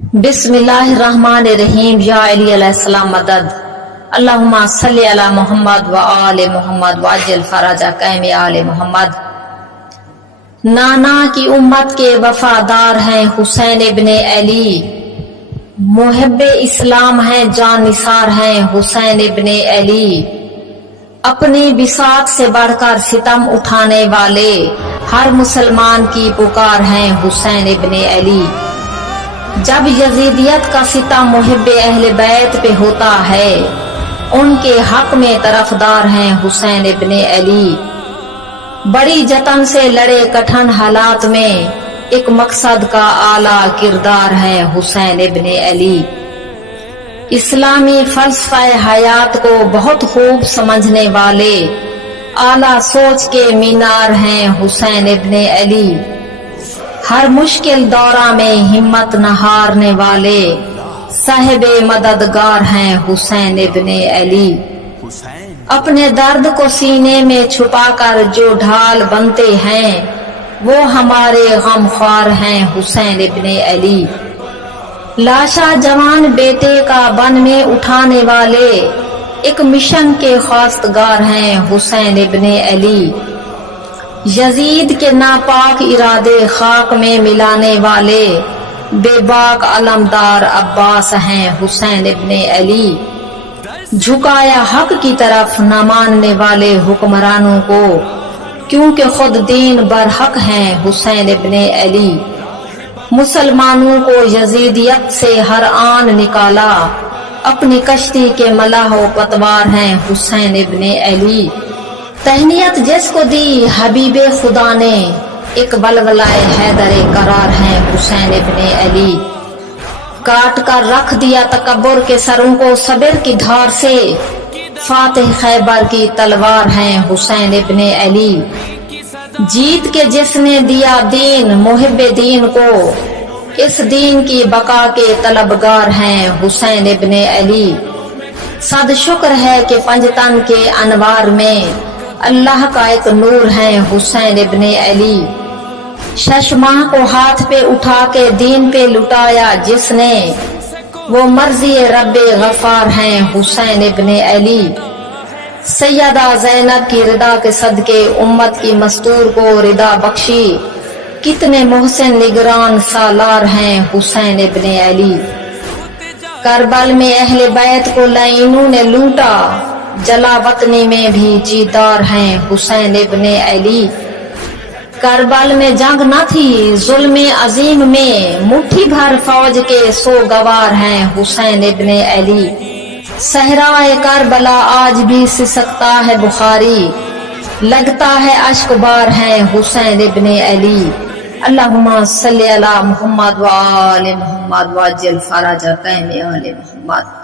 بسم اللہ الرحمن الرحیم۔ یا علی علیہ السلام مدد۔ اللہم صلی علی محمد و آل محمد وعجل فرج قیم آل محمد۔ نانا کی امت کے وفادار ہیں حسین ابن علی، محب اسلام ہیں جان نثار ہیں حسین ابن علی، اپنی بساط سے بڑھ کر ستم اٹھانے والے ہر مسلمان کی پکار ہیں حسین ابن علی۔ جب یزیدیت کا ستم محب اہل بیت پہ ہوتا ہے، ان کے حق میں طرفدار ہیں حسین ابن علی۔ بڑی جتن سے لڑے کٹھن حالات میں، ایک مقصد کا اعلیٰ کردار ہے حسین ابن علی۔ اسلامی فلسفہ حیات کو بہت خوب سمجھنے والے اعلیٰ سوچ کے مینار ہیں حسین ابن علی۔ ہر مشکل دورہ میں ہمت نہ ہارنے والے صاحب مددگار ہیں حسین ابن علی۔ اپنے درد کو سینے میں چھپا کر جو ڈھال بنتے ہیں، وہ ہمارے غم خوار ہیں حسین ابن علی۔ لاشا جوان بیٹے کا بن میں اٹھانے والے ایک مشن کے خواستگار ہیں حسین ابن علی۔ یزید کے ناپاک ارادے خاک میں ملانے والے بے باک علمدار عباس ہیں حسین ابن علی۔ جھکایا حق کی طرف نہ ماننے والے حکمرانوں کو، کیونکہ خود دین برحق ہیں حسین ابن علی۔ مسلمانوں کو یزیدیت سے ہر آن نکالا، اپنی کشتی کے ملاح و پتوار ہیں حسین ابن علی۔ تہنیت جس کو دی حبیب خدا نے، ایک ولولائے حیدر قرار ہیں حسین ابن علی۔ کاٹ کر رکھ دیا تکبر کے سروں کو صبر کی دھار سے، فاتح خیبر کی تلوار ہیں حسین ابن علی۔ جیت کے جس نے دیا دین محب دین کو، اس دین کی بقا کے طلبگار ہیں حسین ابن علی۔ صد شکر ہے کہ پنجتن کے انوار میں اللہ کا ایک نور ہے حسین ابن علی۔ شش ماہ کو ہاتھ پہ اٹھا کے دین پہ لٹایا جس نے، وہ مرضی رب غفار ہیں حسین ابن علی۔ سیدہ زینب کی رضا کے صدقے امت کی مستور کو رضا بخشی، کتنے محسن نگران سالار ہیں حسین ابن علی۔ کربل میں اہل بیت کو لعینوں نے لوٹا، جلا وطنی میں بھی جیدار ہیں حسین ابن علی۔ کربل میں جنگ نہ تھی ظلم عظیم میں، مٹھی بھر فوج کے سو گوار ہیں حسین ابن علی۔ صحرائے کربلا آج بھی سسکتا ہے بخاری، لگتا ہے اشک بار ہیں حسین ابن علی۔ اللہم صلی علی محمد و آل محمد وعجل فرج قیم آل محمد۔